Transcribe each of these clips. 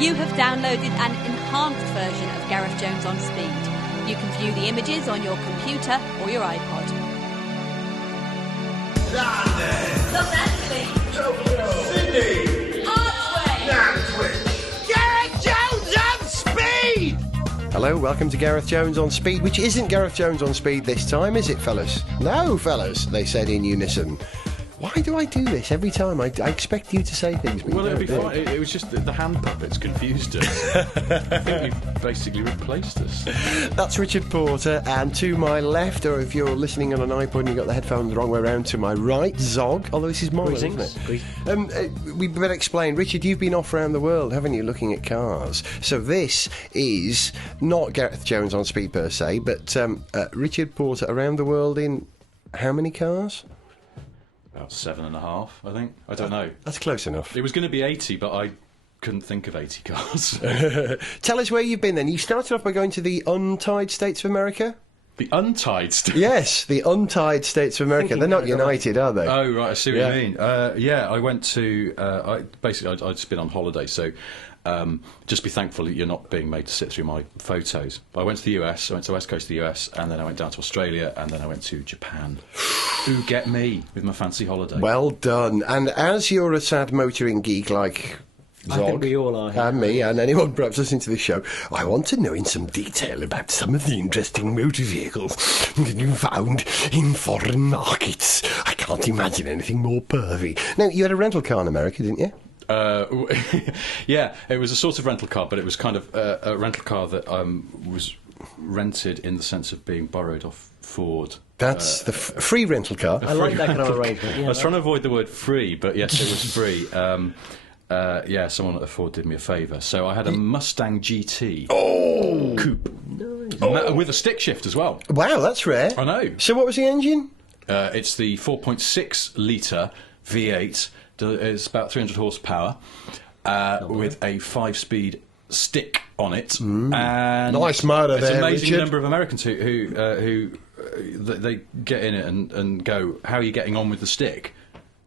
You have downloaded an enhanced version of Gareth Jones on Speed. You can view the images on your computer or your iPod. London, Los Angeles, Tokyo, Sydney, Archway, Nantwich. Gareth Jones on Speed! Hello, welcome to Gareth Jones on Speed, which isn't Gareth Jones on Speed this time, is it, fellas? No, fellas, they said in unison. Why do I do this every time? I expect you to say things, but well, you it'll be don't. fine. It was just the hand puppets confused us. I think you've basically replaced us. That's Richard Porter, and to my left, or if you're listening on an iPod and you've got the headphones the wrong way around, to my right, Zog, although this is mine, isn't it? We better explain. Richard, you've been off around the world, haven't you, looking at cars? So this is not Gareth Jones on Speed per se, but Richard Porter around the world in how many cars? About 7.5, I think. I don't know. That's close enough. It was going to be 80, but I couldn't think of 80 cars. Tell us where you've been then. You started off by going to the untied States of America? The untied states? Yes, the untied States of America. They're not united, are they? Oh, right, I see what you mean. I went to... I'd just been on holiday, so... just be thankful that you're not being made to sit through my photos. I went to the US, I went to the west coast of the US, and then I went down to Australia, and then I went to Japan. Who get me with my fancy holiday? Well done. And as you're a sad motoring geek like Zog, I think we all are here. and me, and anyone perhaps listening to this show, I want to know in some detail about some of the interesting motor vehicles that you found in foreign markets. I can't imagine anything more pervy. Now, you had a rental car in America, didn't you? Yeah, it was a sort of rental car, but it was kind of a rental car that was rented in the sense of being borrowed off Ford. That's the free rental car. I like that kind of arrangement. Yeah, I was trying to avoid the word free, but yes, it was free. Someone at Ford did me a favour. So I had a Mustang GT coupe. Nice. With a stick shift as well. Wow, that's rare. I know. So what was the engine? It's the 4.6 litre V8. It's about 300 horsepower with a 5-speed stick on it. And nice motor there's there, an amazing Richard. number of Americans who they get in it and go, how are you getting on with the stick?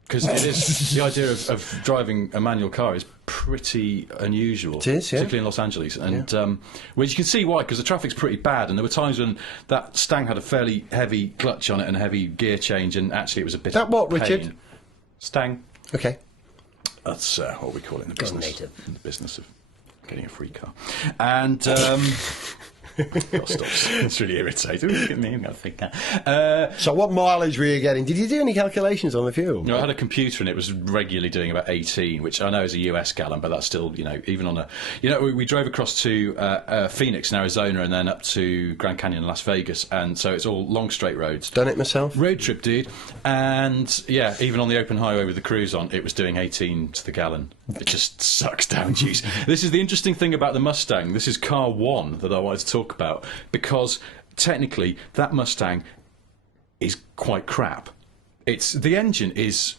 Because it is the idea of driving a manual car is pretty unusual. It is, yeah. Particularly in Los Angeles. And which you can see why, because the traffic's pretty bad, and there were times when that Stang had a fairly heavy clutch on it and a heavy gear change, and actually it was a bit That of what, pain. Richard? Stang. Okay. That's what we call it in the business. native. In the business of getting a free car. And stop. It's really irritating. Look at me, I think. So what mileage were you getting? Did you do any calculations on the fuel? No, I had a computer and it was regularly doing about 18, which I know is a US gallon, but that's still, even on a... we drove across to Phoenix in Arizona and then up to Grand Canyon in Las Vegas, and so it's all long straight roads. Done it myself. Road trip, dude. And, yeah, even on the open highway with the cruise on, it was doing 18 to the gallon. It just sucks down juice. This is the interesting thing about the Mustang. This is car one that I wanted to talk about, because technically that Mustang is quite crap. The engine is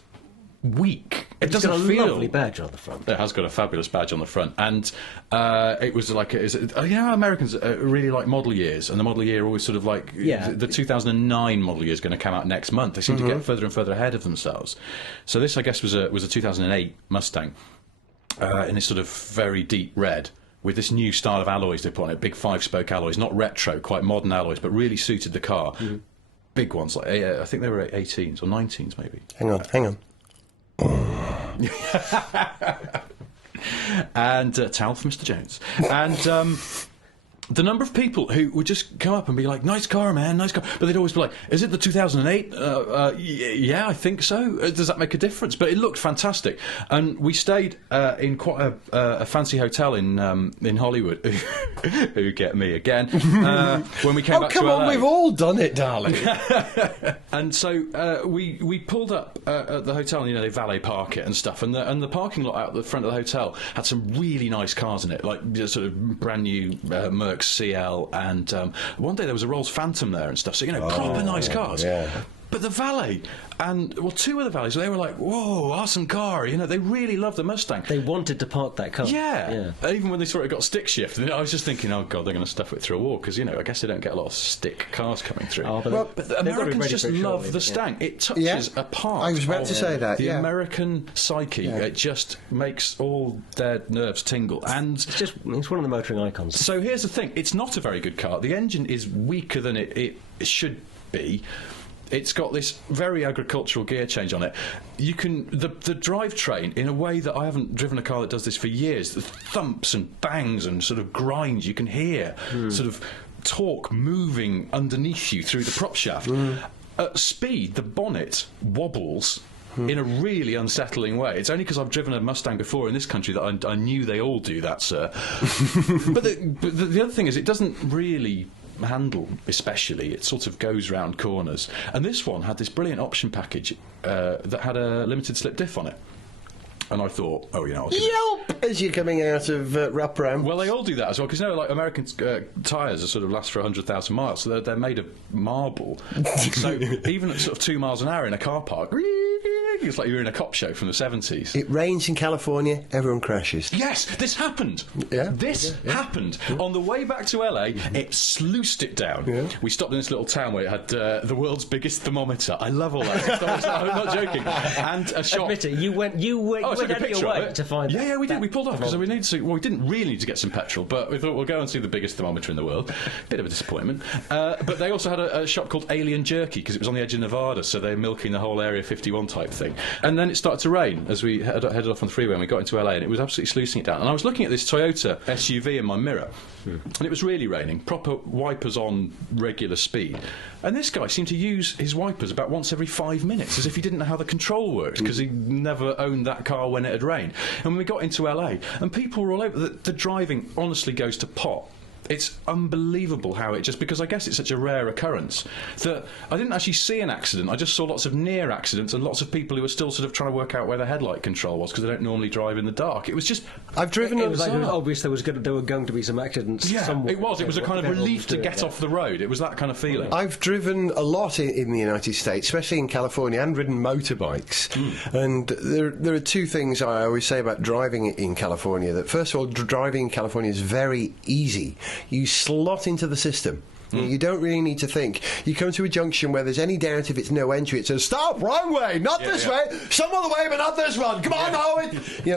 weak. It doesn't got a feel... lovely badge on the front. It has got a fabulous badge on the front, and it was like Americans really like model years, and the model year always sort of like the 2009 model year is going to come out next month. They seem to get further and further ahead of themselves. So this, I guess, was a 2008 Mustang in this sort of very deep red, with this new style of alloys they put on it, big 5-spoke alloys, not retro, quite modern alloys, but really suited the car. Big ones, like I think they were 18s or 19s maybe. Hang on. And towel for Mr. Jones. And the number of people who would just come up and be like, nice car, man, nice car. But they'd always be like, is it the 2008? Yeah, I think so. Does that make a difference? But it looked fantastic. And we stayed in quite a fancy hotel in Hollywood. Who get me again? When we came back to LA. Come on, we've all done it, darling. And so we pulled up at the hotel, and they valet park it and stuff. And the parking lot out the front of the hotel had some really nice cars in it, like sort of brand new Merc CL, and one day there was a Rolls Phantom there and stuff, so proper nice cars. But the valet, and, well, two of the valets, they were like, whoa, awesome car, you know, they really loved the Mustang. They wanted to park that car. Yeah. Even when they saw it got stick shift, I was just thinking, oh, God, they're going to stuff it through a wall, because, you know, I guess they don't get a lot of stick cars coming through. Oh, but the Americans just love the Stang. It touches a part I was about to say that, the American psyche. It just makes all their nerves tingle. And it's one of the motoring icons. So here's the thing, it's not a very good car. The engine is weaker than it should be. It's got this very agricultural gear change on it. You can the drivetrain, in a way that I haven't driven a car that does this for years. The thumps and bangs and sort of grinds you can hear, sort of torque moving underneath you through the prop shaft. At speed, the bonnet wobbles in a really unsettling way. It's only because I've driven a Mustang before in this country that I knew they all do that, sir. But the other thing is, it doesn't really handle, especially. It sort of goes round corners. And this one had this brilliant option package that had a limited slip diff on it. And I thought, oh, you know, Yelp! As you're coming out of Wraparound. Well, they all do that as well, because, you know, like, American tyres are sort of last for 100,000 miles, so they're made of marble. So even at sort of 2 miles an hour in a car park, it's like you're in a cop show from the 70s. It rains in California, everyone crashes. Yes, this happened. This happened. On the way back to LA, it sluiced it down. We stopped in this little town where it had the world's biggest thermometer. I love all that stuff. I'm not joking. And a shop. Admit it, you went out of your way to find that. Yeah, we did. We pulled off because we needed to. Well, we didn't really need to get some petrol, but we thought we'll go and see the biggest thermometer in the world. Bit of a disappointment. But they also had a shop called Alien Jerky, because it was on the edge of Nevada, so they're milking the whole Area 51 type thing. And then it started to rain as we headed off on the freeway and we got into LA, and it was absolutely sluicing it down. And I was looking at this Toyota SUV in my mirror, and it was really raining, proper wipers on regular speed. And this guy seemed to use his wipers about once every 5 minutes, as if he didn't know how the control worked, because he never owned that car when it had rained. And when we got into LA, and people were all over, the driving honestly goes to pot. It's unbelievable how it just, because I guess it's such a rare occurrence that I didn't actually see an accident. I just saw lots of near accidents and lots of people who were still sort of trying to work out where the headlight control was, because they don't normally drive in the dark. It was just... I've driven... It was like obvious there were going to be some accidents somewhere. It was a kind of relief to get off the road. It was that kind of feeling. I've driven a lot in the United States, especially in California, and ridden motorbikes. And there are two things I always say about driving in California. That first of all, driving in California is very easy. You slot into the system. You don't really need to think. You come to a junction where there's any doubt if it's no entry, it says, stop, wrong way, not this way, some other way, but not this one. Come on, Howard.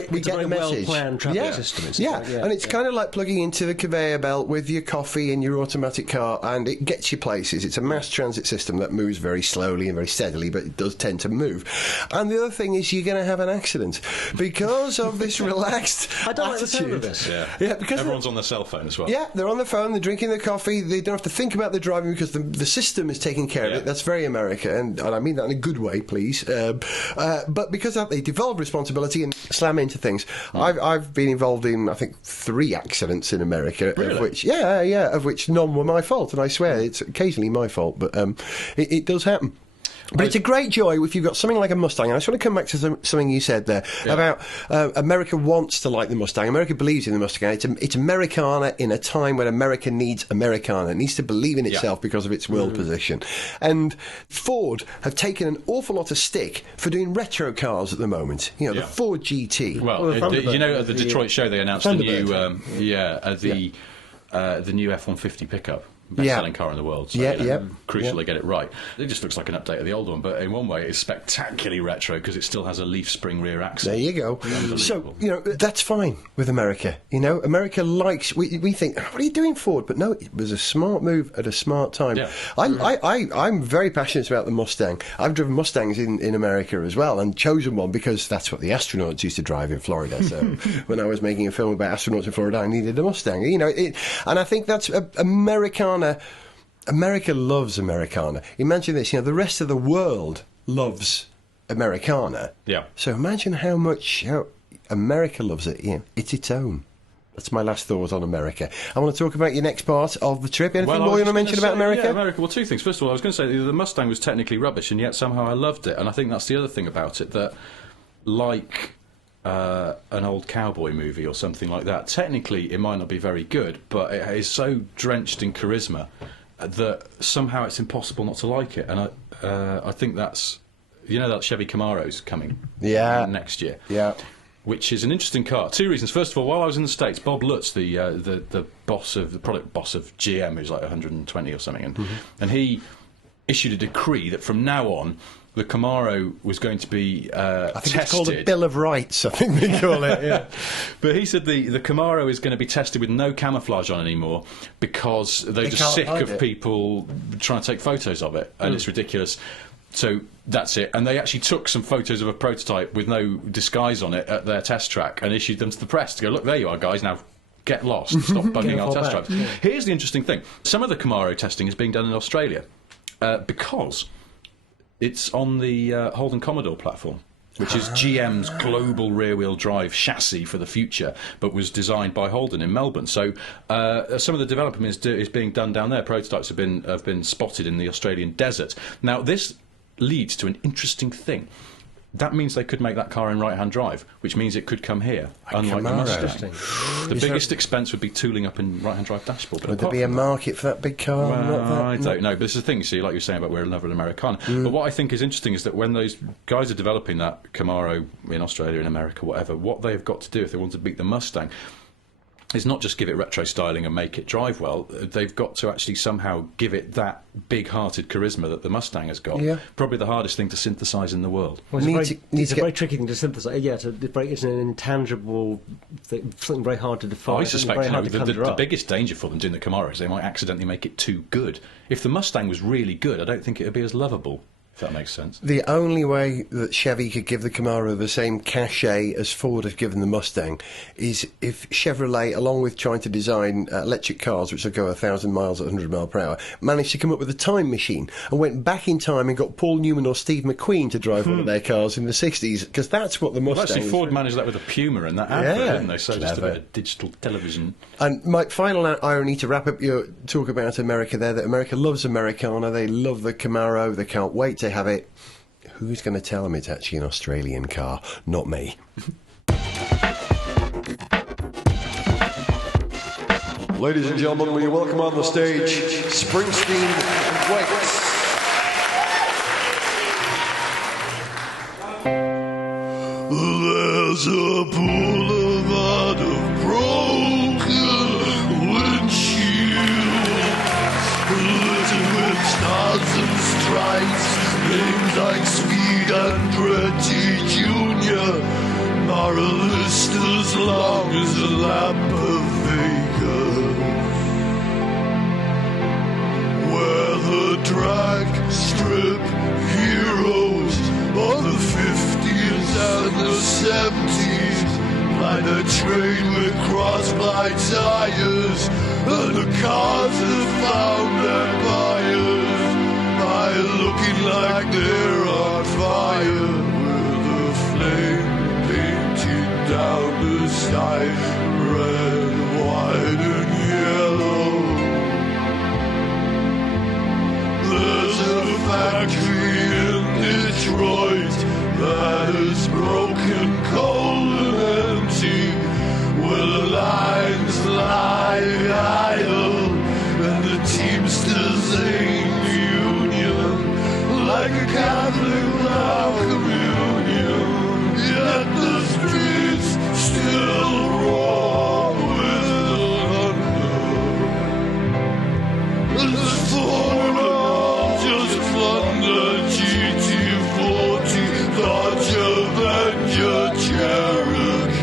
We get the message. It's a very well-planned traffic system. And it's kind of like plugging into the conveyor belt with your coffee in your automatic car, and it gets you places. It's a mass transit system that moves very slowly and very steadily, but it does tend to move. And the other thing is, you're going to have an accident because of this relaxed I don't attitude. like the sound of this. Because everyone's on their cell phone as well. Yeah, they're on the phone, they're drinking their coffee, they don't have to think about the driving because the system is taking care of it. That's very America, and I mean that in a good way, please. But because of that, they devolve responsibility and slam into things. I've been involved in, I think, 3 accidents in America, of which none were my fault, and I swear it's occasionally my fault, but it does happen. But it's a great joy if you've got something like a Mustang. And I just want to come back to something you said there about America wants to like the Mustang. America believes in the Mustang. It's Americana in a time when America needs Americana. It needs to believe in itself because of its world position. And Ford have taken an awful lot of stick for doing retro cars at the moment. You know, the Ford GT. Well, you know, at the Detroit show they announced the new, the new F-150 pickup. Best-selling car in the world. So, crucial they get it right. It just looks like an update of the old one, but in one way it's spectacularly retro because it still has a leaf spring rear axle. There you go. So, you know, that's fine with America. You know, America likes... We think, what are you doing, Ford? But no, it was a smart move at a smart time. Yeah. I'm very passionate about the Mustang. I've driven Mustangs in America as well, and chosen one because that's what the astronauts used to drive in Florida. So when I was making a film about astronauts in Florida, I needed a Mustang. You know, and I think that's Americana. America loves Americana. Imagine this, you know, the rest of the world loves Americana. Yeah. So imagine how much America loves it. You know, it's its own. That's my last thought on America. I want to talk about your next part of the trip. Anything more you want to mention about America? Yeah, America. Well, 2 things. First of all, I was going to say the Mustang was technically rubbish, and yet somehow I loved it. And I think that's the other thing about it, that like an old cowboy movie or something like that, technically it might not be very good, but it is so drenched in charisma that somehow it's impossible not to like it, and I think that's, you know, that Chevy Camaro's coming next year. Yeah. Which is an interesting car. Two reasons. First of all, while I was in the States, Bob Lutz, the product boss of GM, who's like 120 or something, and he issued a decree that from now on the Camaro was going to be I think tested. it's called a Bill of Rights, I think they call it, yeah. But he said the Camaro is going to be tested with no camouflage on anymore because they're just sick of people trying to take photos of it, and it's ridiculous. So that's it. And they actually took some photos of a prototype with no disguise on it at their test track and issued them to the press to go, look, there you are, guys, now get lost, stop bugging our test tracks. Here's the interesting thing. Some of the Camaro testing is being done in Australia because it's on the Holden Commodore platform, which is GM's global rear-wheel drive chassis for the future, but was designed by Holden in Melbourne. So some of the development is being done down there. Prototypes have been spotted in the Australian desert. Now, this leads to an interesting thing. That means they could make that car in right-hand drive, which means it could come here, unlike the Mustang. The biggest expense would be tooling up in right-hand drive dashboard. Would there be a market for that big car? Well, I don't know, but this is the thing, see, like you're saying about we're in love with Americana. But what I think is interesting is that when those guys are developing that Camaro in Australia, in America, whatever, what they've got to do if they want to beat the Mustang is not just give it retro styling and make it drive well. They've got to actually somehow give it that big-hearted charisma that the Mustang has got. Yeah. Probably the hardest thing to synthesise in the world. Well, it's a very tricky thing to synthesise. Yeah, it's an intangible thing, something very hard to define. I suspect the biggest danger for them doing the Camaro is they might accidentally make it too good. If the Mustang was really good, I don't think it would be as lovable. If that makes sense. The only way that Chevy could give the Camaro the same cachet as Ford have given the Mustang is if Chevrolet, along with trying to design electric cars which will go 1,000 miles at 100 mile per hour, managed to come up with a time machine and went back in time and got Paul Newman or Steve McQueen to drive one of their cars in the 60s, because that's what the Mustang actually, Ford managed that with a Puma and that advert, didn't they? So just a bit of digital television. And my final irony to wrap up your talk about America there, that America loves Americana, they love the Camaro, they can't wait to have it. Who's going to tell them it's actually an Australian car? Not me. Ladies and gentlemen, will you welcome on the stage Springsteen and Waits. There's a boulevard of broken windshields, littered with stars and stripes, names like Sweet Andretti Jr. are a list as long as a lap of Vegas, where the drag strip heroes of the 50s and the 70s line a train with cross-by tires, and the cars have found their buyers by looking like they're on fire, with a flame painted down the side, red, white and yellow. There's a factory in Detroit that is broken, cold and empty, where the lines lie idle and the Teamsters ain't union, like a Catholic now communion, yet the streets still roar with thunder. The Ford just thunder GT40 Dodge Avenger Cherokee.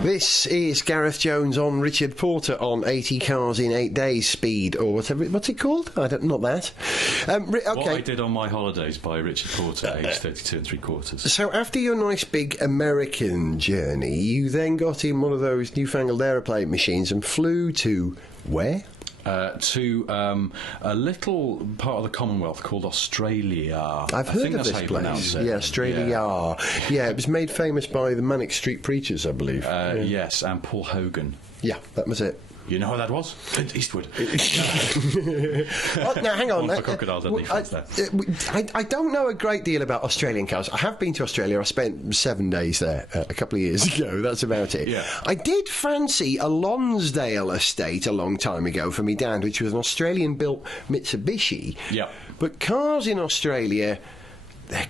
This is Gareth Jones on Richard Porter on 80 Cars in 8 Days Speed, or whatever. What's it called? Not that. Okay. What I Did on My Holidays by Richard Porter, aged 32 3/4. So after your nice big American journey, you then got in one of those newfangled aeroplane machines and flew to where? To a little part of the Commonwealth called Australia. I've heard of this place. Yeah, Australia. Yeah, it was made famous by the Manic Street Preachers, I believe. Yes, and Paul Hogan. Yeah, that was it. You know how that was? Clint Eastwood. Now, hang on. For crocodiles and elephants there. I don't know a great deal about Australian cars. I have been to Australia. I spent 7 days there a couple of years ago. That's about it. Yeah. I did fancy a Lonsdale estate a long time ago for me dad, which was an Australian-built Mitsubishi. Yeah. But cars in Australia, they're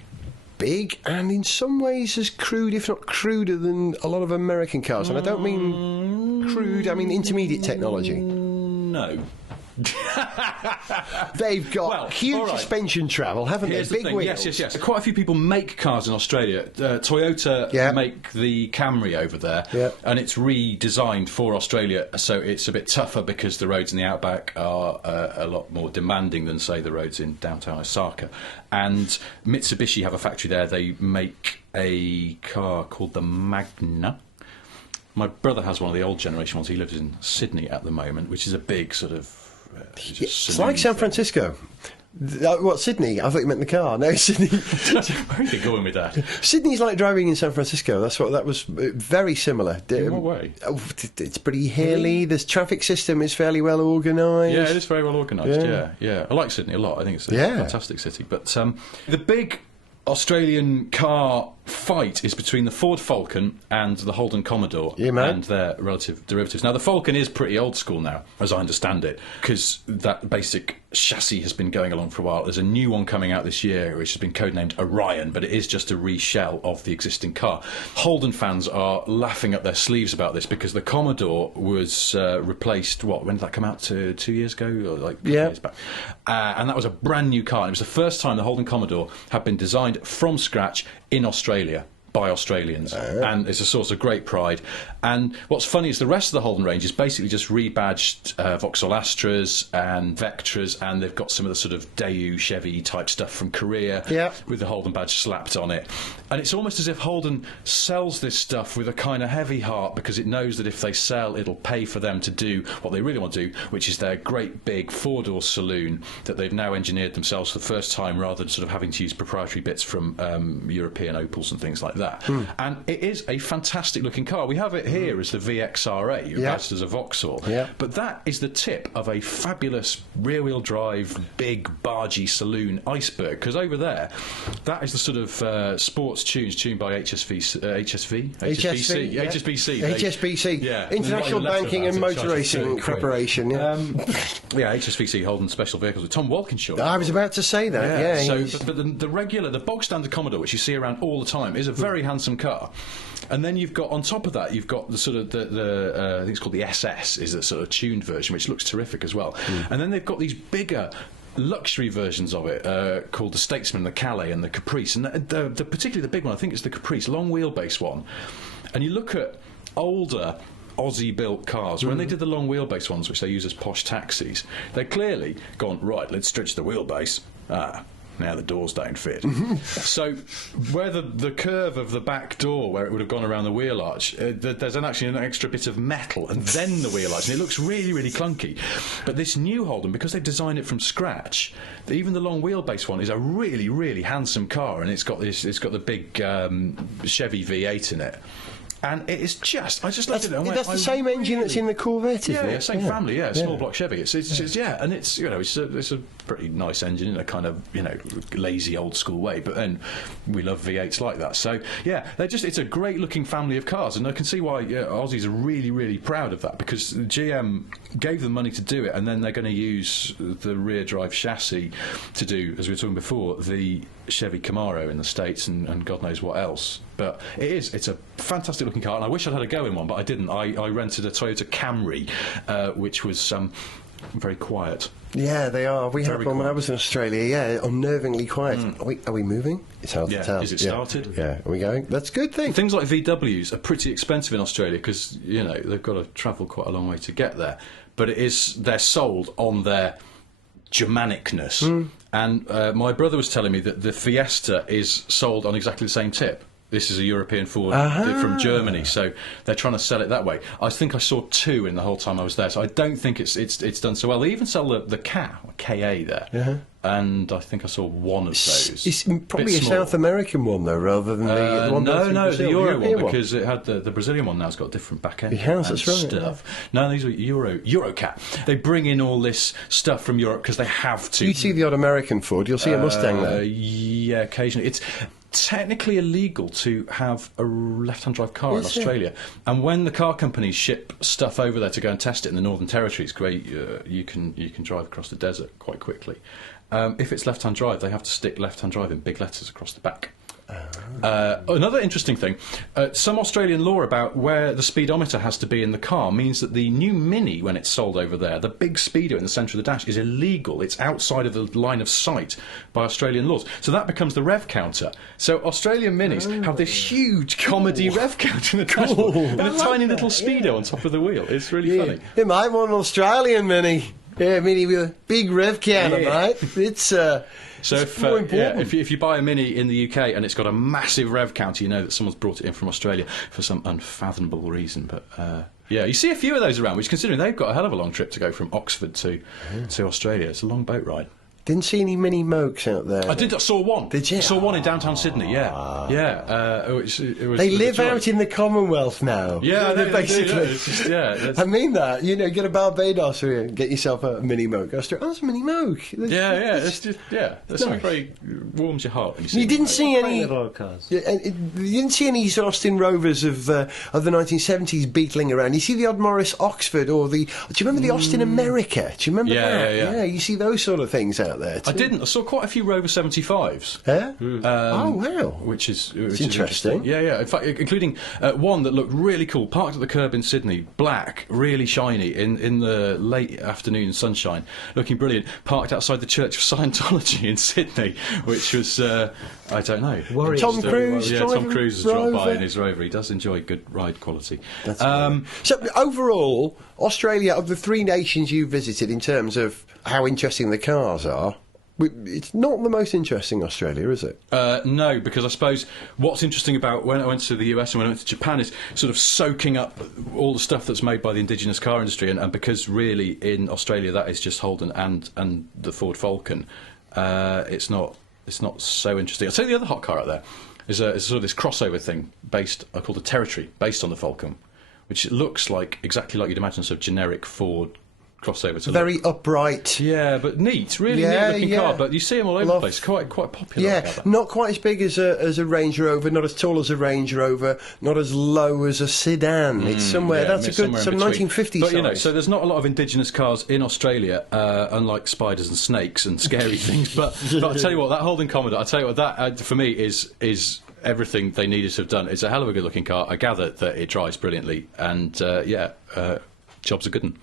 big and in some ways as crude, if not cruder, than a lot of American cars. And I don't mean crude, I mean intermediate technology. No. They've got huge suspension travel, haven't Here's they? the Big thing. wheels. Yes. Quite a few people make cars in Australia. Toyota make the Camry over there, and it's redesigned for Australia, so it's a bit tougher because the roads in the outback are a lot more demanding than, say, the roads in downtown Osaka. And Mitsubishi have a factory there. They make a car called the Magna. My brother has one of the old generation ones. He lives in Sydney at the moment, which is a big sort of... it's like San Francisco. What, Sydney? I thought you meant the car. No, Sydney. Where are you going with that? Sydney's like driving in San Francisco. That was very similar. In what way? It's pretty hilly. The traffic system is fairly well organised. Yeah, it is very well organised. Yeah. I like Sydney a lot. I think it's a fantastic city. But the big Australian car fight is between the Ford Falcon and the Holden Commodore and their relative derivatives. Now, the Falcon is pretty old school now, as I understand it, because that basic chassis has been going along for a while. There's a new one coming out this year, which has been codenamed Orion, but it is just a reshell of the existing car. Holden fans are laughing up their sleeves about this because the Commodore was replaced, when did that come out? 2 years ago? Or years back. And that was a brand new car. And it was the first time the Holden Commodore had been designed from scratch in Australia by Australians, and it's a source of great pride. And what's funny is the rest of the Holden range is basically just rebadged Vauxhall Astras and Vectras, and they've got some of the sort of Daewoo Chevy type stuff from Korea with the Holden badge slapped on it. And it's almost as if Holden sells this stuff with a kind of heavy heart, because it knows that if they sell, it'll pay for them to do what they really want to do, which is their great big four-door saloon that they've now engineered themselves for the first time, rather than sort of having to use proprietary bits from European Opels and things like that. And it is a fantastic looking car. We have it here as the VXRA, reversed as a Vauxhall. But that is the tip of a fabulous rear-wheel drive, big, bargy saloon iceberg, because over there, that is the sort of sports tunes tuned by HSBC. International Banking and Motor Racing Corporation. HSBC Holden special vehicles with Tom Walkinshaw. I was about to say that. But the regular, the bog standard Commodore, which you see around all the time, is a very handsome car. And then you've got, on top of that, you've got the sort of I think it's called the SS, is the sort of tuned version, which looks terrific as well. And then they've got these bigger luxury versions of it called the Statesman, the Calais and the Caprice. And particularly the big one, I think it's the Caprice, long wheelbase one. And you look at older Aussie-built cars, when they did the long wheelbase ones, which they use as posh taxis, they clearly gone, right, let's stretch the wheelbase. Now the doors don't fit. So where the curve of the back door, where it would have gone around the wheel arch, there's actually an extra bit of metal, and then the wheel arch, and it looks really, really clunky. But this new Holden, because they've designed it from scratch, even the long wheelbase one is a really, really handsome car, and it's got the big Chevy V8 in it. And it is just, I just looked at it and went, that's the same engine that's in the Corvette, isn't it? Yeah, same family, small block Chevy. It's and it's it's a pretty nice engine in a kind of lazy old school way. But then we love V8s like that. So it's a great looking family of cars, and I can see why Aussies are really, really proud of that, because GM gave them money to do it, and then they're going to use the rear drive chassis to do, as we were talking before, the Chevy Camaro in the States and God knows what else. But it's a fantastic looking car, and I wish I'd had a go in one, but I didn't. I rented a Toyota Camry, which was very quiet. Yeah, they are. We had one when I was in Australia, unnervingly quiet. Are we moving? It's hard to tell. Is it started? Yeah, are we going? That's a good thing. Things like VWs are pretty expensive in Australia, because, they've got to travel quite a long way to get there. But they're sold on their Germanicness. And my brother was telling me that the Fiesta is sold on exactly the same tip. This is a European Ford from Germany, so they're trying to sell it that way. I think I saw 2 in the whole time I was there, so I don't think it's done so well. They even sell the KA there, and I think I saw one of those. It's probably Bit a small. South American one, though, rather than the one no, that's the in Euro Brazil, one, because it had the Brazilian one now's got a different back end. It has, and that's right, stuff. No, these were Eurocat. They bring in all this stuff from Europe because they have to. You see the odd American Ford, you'll see a Mustang there. Yeah, occasionally. It's technically illegal to have a left-hand drive car in Australia, and when the car companies ship stuff over there to go and test it in the Northern Territory, it's great. You can drive across the desert quite quickly. If it's left-hand drive, they have to stick left-hand drive in big letters across the back. Another interesting thing, some Australian law about where the speedometer has to be in the car means that the new Mini, when it's sold over there, the big speedo in the centre of the dash, is illegal. It's outside of the line of sight by Australian laws. So that becomes the rev counter. So Australian Minis have this huge comedy rev counter in the dashboard and a tiny little speedo on top of the wheel. It's really funny. Yeah, mate, want an Australian Mini. Yeah, Mini with a big rev counter, mate. It's... So if you buy a Mini in the UK and it's got a massive rev counter, you know that someone's brought it in from Australia for some unfathomable reason. But yeah, you see a few of those around, which, considering they've got a hell of a long trip to go from Oxford to Australia, it's a long boat ride. Didn't see any Mini Mokes out there. I saw one. Did you? I saw one in downtown Sydney, yeah. It was they live out in the Commonwealth now. Yeah, they're basically. Yeah, I mean that. You know, get a Barbados or get yourself a Mini Moke. Oh, it's a Mini Moke. There's something very warms your heart. When you didn't see any. Cars. You didn't see any Austin Rovers of the 1970s beetling around. You see the odd Morris Oxford or the. Do you remember the Austin America? Do you remember that? Yeah. You see those sort of things out there too. I didn't. I saw quite a few Rover 75s. Yeah? Oh, wow. Which is interesting. Yeah. In fact, including one that looked really cool, parked at the curb in Sydney, black, really shiny, in the late afternoon sunshine, looking brilliant, parked outside the Church of Scientology in Sydney, which was, I don't know. Tom Cruise? Yeah, Tom Cruise has dropped by in his Rover. He does enjoy good ride quality. So, overall, Australia, of the three nations you visited in terms of how interesting the cars are, it's not the most interesting, Australia, is it? No, because I suppose what's interesting about when I went to the US and when I went to Japan is sort of soaking up all the stuff that's made by the indigenous car industry, and because really in Australia that is just Holden and the Ford Falcon. It's not so interesting. I'd say the other hot car out there is sort of this crossover thing called the Territory, based on the Falcon, which looks exactly like you'd imagine sort of generic Ford crossover to very upright. Yeah, but neat, really neat looking car. But you see them all over the place. Quite popular. Yeah, not quite as big as a Range Rover, not as tall as a Range Rover, not as low as a sedan. It's somewhere. That's a good 1950s. But you know, so there's not a lot of indigenous cars in Australia, unlike spiders and snakes and scary things. But I tell you what, that Holden Commodore, I tell you what, that for me is everything they needed to have done. It's a hell of a good looking car. I gather that it drives brilliantly, and job's a good one.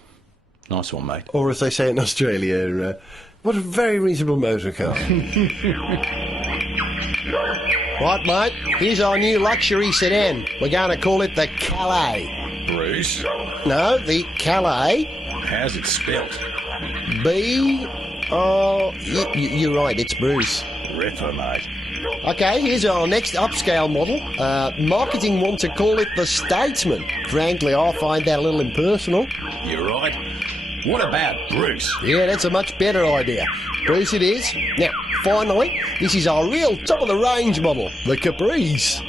Nice one, mate. Or as they say in Australia, what a very reasonable motor car. Right, mate, here's our new luxury sedan. We're going to call it the Calais. Bruce? No, the Calais. How's it spelt? B... Oh, you're right, it's Bruce. Ripper, mate. Okay, here's our next upscale model. Marketing want to call it the Statesman. Frankly, I find that a little impersonal. You're right. What about Bruce? Yeah, that's a much better idea. Bruce it is. Now, finally, this is our real top-of-the-range model, the Caprice.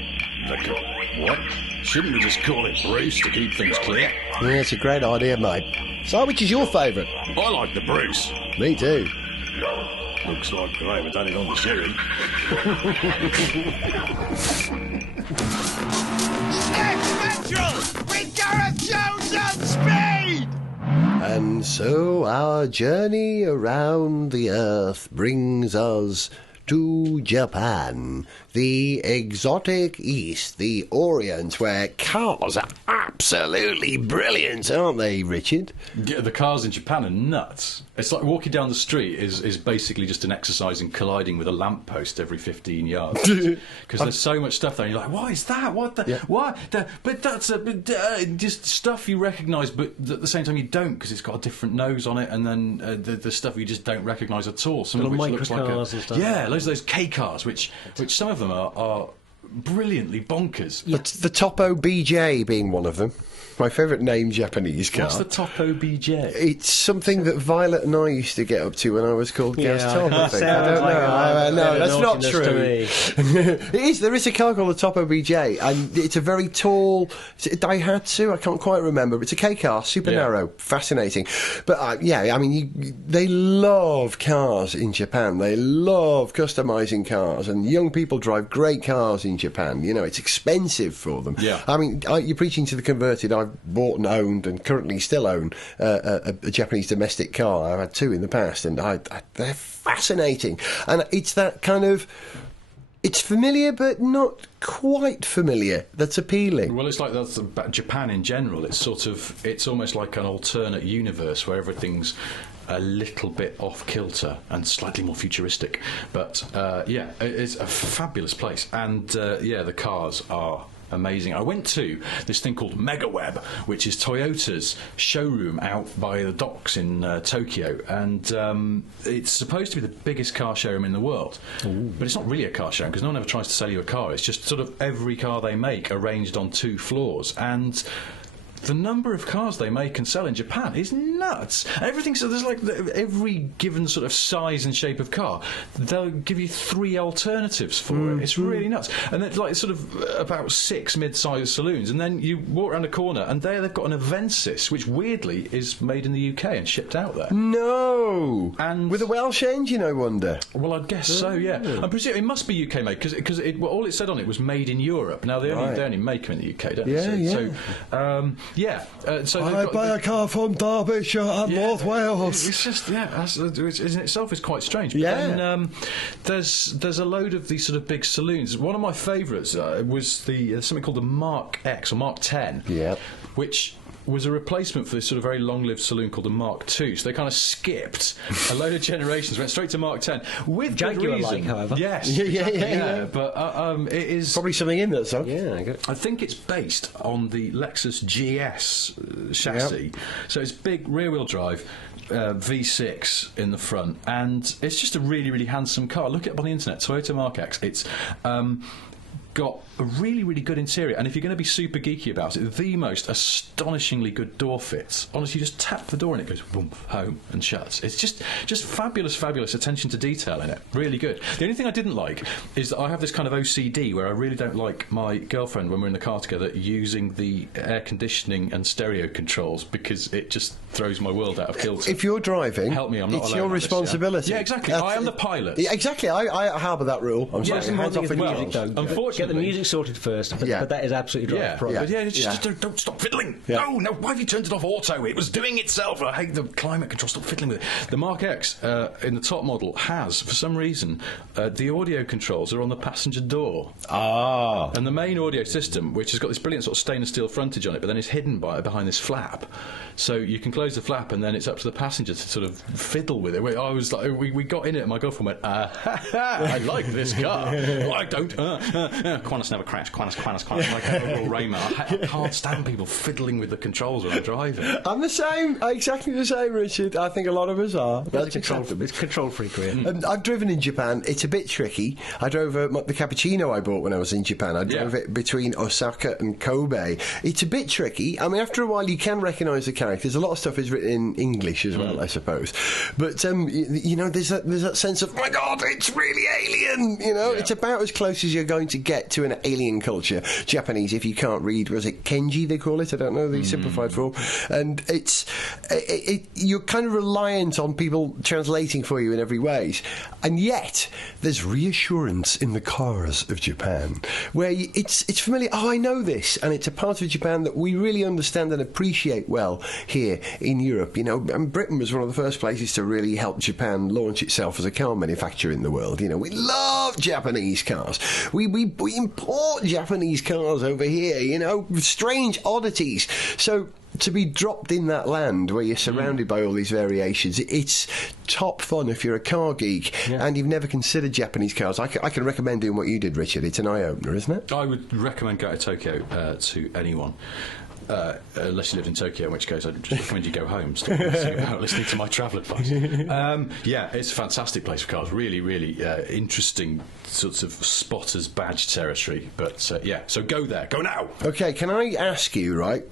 What? Shouldn't we just call it Bruce to keep things clear? Yeah, it's a great idea, mate. So, which is your favourite? I like the Bruce. Me too. Looks like they haven't done it on the sherry. Sniff Petrol with Gareth Jones on speed! And so our journey around the earth brings us to Japan, the exotic East, the Orient, where cars are absolutely brilliant, aren't they, Richard? Yeah, the cars in Japan are nuts. It's like walking down the street is basically just an exercise in colliding with a lamppost every 15 yards. Because there's so much stuff there, and you're like, what is that? What the... Yeah. What? But that's just stuff you recognise, but at the same time you don't, because it's got a different nose on it, and then the stuff you just don't recognise at all. Some of which looks like and stuff. Yeah, loads of those K cars, which some of them are brilliantly bonkers. The Topo BJ being one of them. My favourite name Japanese car. What's the Topo BJ? It's something that Violet and I used to get up to when I was called Gas Top, I think. I don't know. No, that's not true. It is. There is a car called the Topo BJ, and it's a very tall... Is it a Daihatsu? I can't quite remember. But it's a K car, super narrow, fascinating. But, they love cars in Japan. They love customising cars, and young people drive great cars in Japan. You know, it's expensive for them. Yeah. I mean, you're preaching to the converted. I've bought and owned and currently still own a Japanese domestic car. I've had two in the past, and they're fascinating. And it's that kind of... It's familiar, but not quite familiar. That's appealing. Well, it's like that's about Japan in general. It's almost like an alternate universe where everything's a little bit off kilter and slightly more futuristic. But it's a fabulous place, and the cars are amazing. I went to this thing called MegaWeb, which is Toyota's showroom out by the docks in Tokyo, and it's supposed to be the biggest car showroom in the world. Ooh. But it's not really a car showroom because no one ever tries to sell you a car. It's just sort of every car they make arranged on 2 floors, and the number of cars they make and sell in Japan is nuts. Everything, so there's like every given sort of size and shape of car, they'll give you 3 alternatives for it. It's really nuts. And it's like sort of about 6 mid-sized saloons, and then you walk around a corner and there they've got an Avensis, which weirdly is made in the UK and shipped out there. No! And with a Welsh engine, I wonder. Well, I guess so, yeah. I'm presuming it must be UK made because all it said on it was made in Europe. Now they only make them in the UK, don't they? So I buy a car from Derbyshire and North Wales. It's just which in itself is quite strange. But then, there's a load of these sort of big saloons. One of my favourites was something called the Mark X or Mark 10, which was a replacement for this sort of very long-lived saloon called the Mark II. So they kind of skipped a load of generations, went straight to Mark 10 with good reason. However. Yes, but it is probably something in that song. Yeah, I think it's based on the Lexus GS chassis. So it's big rear-wheel drive. V6 in the front, and it's just a really, really handsome car. Look it up on the internet, Toyota Mark X. It's got a really, really good interior, and if you're going to be super geeky about it, the most astonishingly good door fits. Honestly, you just tap the door and it goes boom, home, and shuts. It's just fabulous attention to detail in it. Really good. The only thing I didn't like is that I have this kind of OCD where I really don't like my girlfriend, when we're in the car together, using the air conditioning and stereo controls, because it just throws my world out of kilter. If you're driving, help me, I'm not it's alone your on this, responsibility. Yeah, exactly. I am the pilot. Yeah, exactly. I harbour that rule. I'm sorry. Hands off the music, though. Unfortunately, get the music sorted first, but that is absolutely right. But don't stop fiddling. No, why have you turned it off auto? It was doing itself. I hate the climate control. Stop fiddling with it. The Mark X in the top model has, for some reason, the audio controls are on the passenger door. And the main audio system, which has got this brilliant sort of stainless steel frontage on it, but then is hidden behind this flap. So you can close the flap, and then it's up to the passenger to sort of fiddle with it. I was like, we got in it, and my girlfriend went, I like this car. Well, I don't. Qantas never crash. Qantas. Like a Rayman. I can't stand people fiddling with the controls when I'm driving. I'm the same. Exactly the same, Richard. I think a lot of us are. It's control freak, really. I've driven in Japan. It's a bit tricky. I drove the cappuccino I bought when I was in Japan. I drove it between Osaka and Kobe. It's a bit tricky. I mean, after a while, you can recognise the characters. A lot of stuff is written in English as well, I suppose. But there's that sense of, my God, it's really alien. It's about as close as you're going to get to an alien culture. Japanese, if you can't read, was it Kenji they call it? I don't know, the simplified form. And you're kind of reliant on people translating for you in every way. And yet, there's reassurance in the cars of Japan, where it's familiar. Oh, I know this. And it's a part of Japan that we really understand and appreciate well here in Europe. And Britain was one of the first places to really help Japan launch itself as a car manufacturer in the world. We love Japanese cars. We import Japanese cars over here, strange oddities. So to be dropped in that land where you're surrounded by all these variations, it's top fun if you're a car geek and you've never considered Japanese cars. I can recommend doing what you did, Richard. It's an eye-opener, isn't it? I would recommend going to Tokyo to anyone. Unless you lived in Tokyo, in which case I'd just recommend you go home. Stop listening to my travel advice. It's a fantastic place for cars. Really, really interesting sorts of spotters badge territory. But so go there. Go now. Okay, can I ask you, right?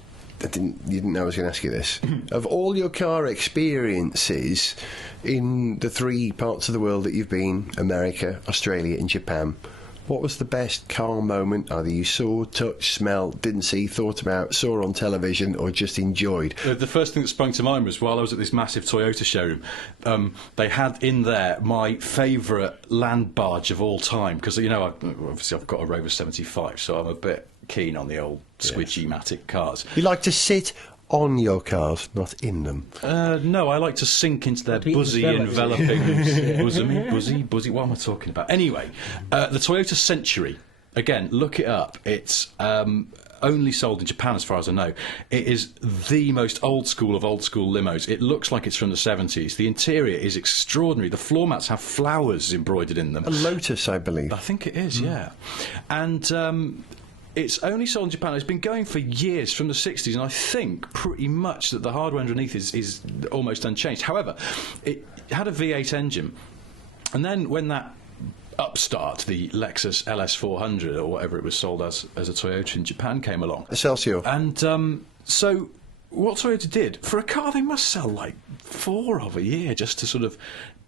You didn't know I was going to ask you this. Of all your car experiences in the 3 parts of the world that you've been, America, Australia and Japan, what was the best car moment either you saw, touched, smelled, didn't see, thought about, saw on television or just enjoyed? The first thing that sprung to mind was while I was at this massive Toyota showroom, they had in there my favourite land barge of all time, because, you know, obviously I've got a Rover 75, so I'm a bit keen on the old squidgy-matic cars. You like to sit on your cars, not in them? No, I like to sink into their buzzy, enveloping... Buzzy, what am I talking about? Anyway, the Toyota Century, again, look it up. It's only sold in Japan as far as I know. It is the most old school of old school limos. It looks like it's from the 70s. The interior is extraordinary. The floor mats have flowers embroidered in them. A lotus, I believe. I think it is, yeah. And... it's only sold in Japan. It's been going for years, from the 60s, and I think pretty much that the hardware underneath is almost unchanged. However, it had a V8 engine, and then when that upstart, the Lexus LS400, or whatever it was sold as a Toyota in Japan, came along. Excelsior. And so what Toyota did, for a car they must sell like 4 of a year, just to sort of...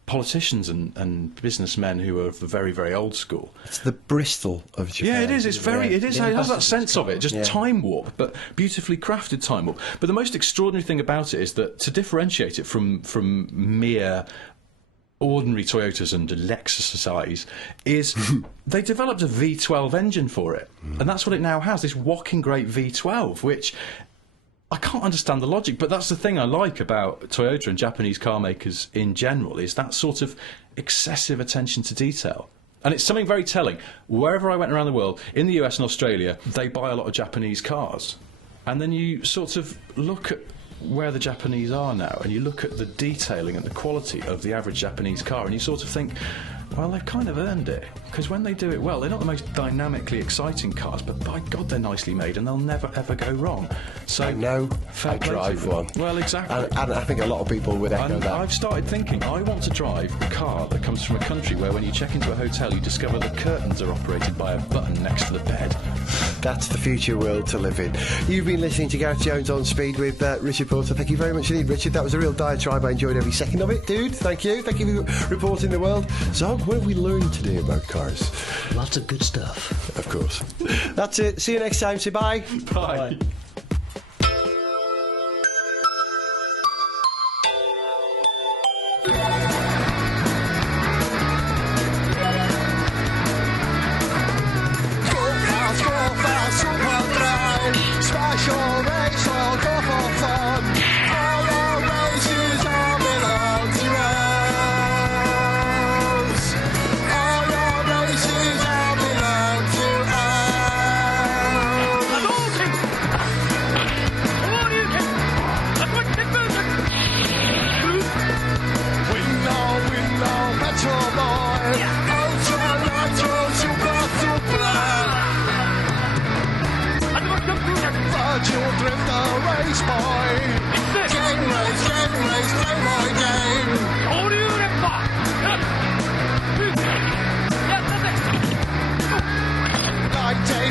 politicians and businessmen who are of the very, very old school. It's the Bristol of Japan. Yeah, it is. It's very. It is. It has that sense of it. Just time warp, but beautifully crafted time warp. But the most extraordinary thing about it is that to differentiate it from mere ordinary Toyotas and Lexuses is they developed a V12 engine for it, and that's what it now has. This whacking great V12, which. I can't understand the logic, but that's the thing I like about Toyota and Japanese car makers in general, is that sort of excessive attention to detail. And it's something very telling. Wherever I went around the world, in the US and Australia, they buy a lot of Japanese cars. And then you sort of look at where the Japanese are now, and you look at the detailing and the quality of the average Japanese car, and you sort of think, well, they've kind of earned it, because when they do it well, they're not the most dynamically exciting cars, but by God, they're nicely made, and they'll never ever go wrong. So no, I drive one. Well, exactly. And I think a lot of people would echo that. I've started thinking, I want to drive a car that comes from a country where when you check into a hotel, you discover the curtains are operated by a button next to the bed. That's the future world to live in. You've been listening to Gareth Jones on Speed with Richard Porter. Thank you very much indeed, Richard. That was a real diatribe. I enjoyed every second of it, dude. Thank you. Thank you for reporting the world. Zog, what have we learned today about cars? Lots of good stuff. Of course. That's it. See you next time. Say bye. Bye.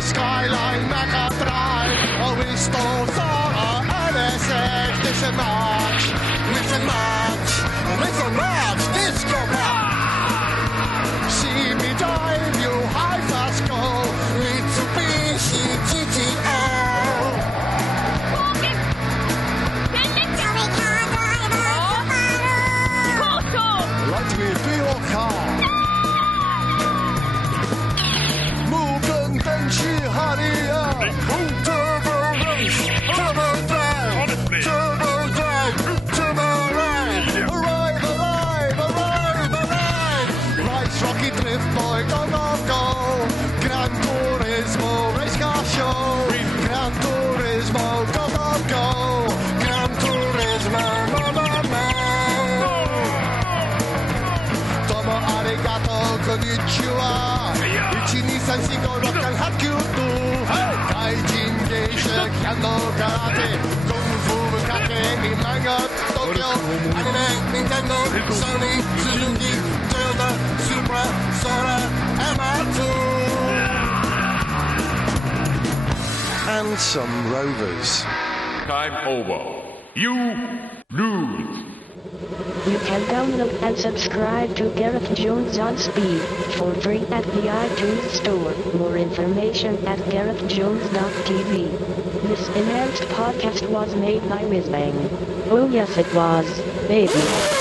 Skyline Mega Drive, always stole for NSX. Listen much, disco pop. See me drive you high fast go, Mitsubishi GTO. Like to be a real car. Turbo race, turbo drive, turbo ride. Arrive. Life's rocky drift boy, go. Gran Turismo race car show. Gran Turismo, go. Gran Turismo, Tomo arigato, konnichiwa. 1,2,3,4,5,6,5,6,9,8怪人芸術キャノガーテコンフーかけに漫画東京アニメニンテンドーソニースズキトヨタスーパーソラ M2 and some Rovers. time over. You lose. You can download and subscribe to Gareth Jones on Speed for free at the iTunes Store. More information at garethjones.tv. This enhanced podcast was made by Whizbang. Oh yes it was, baby.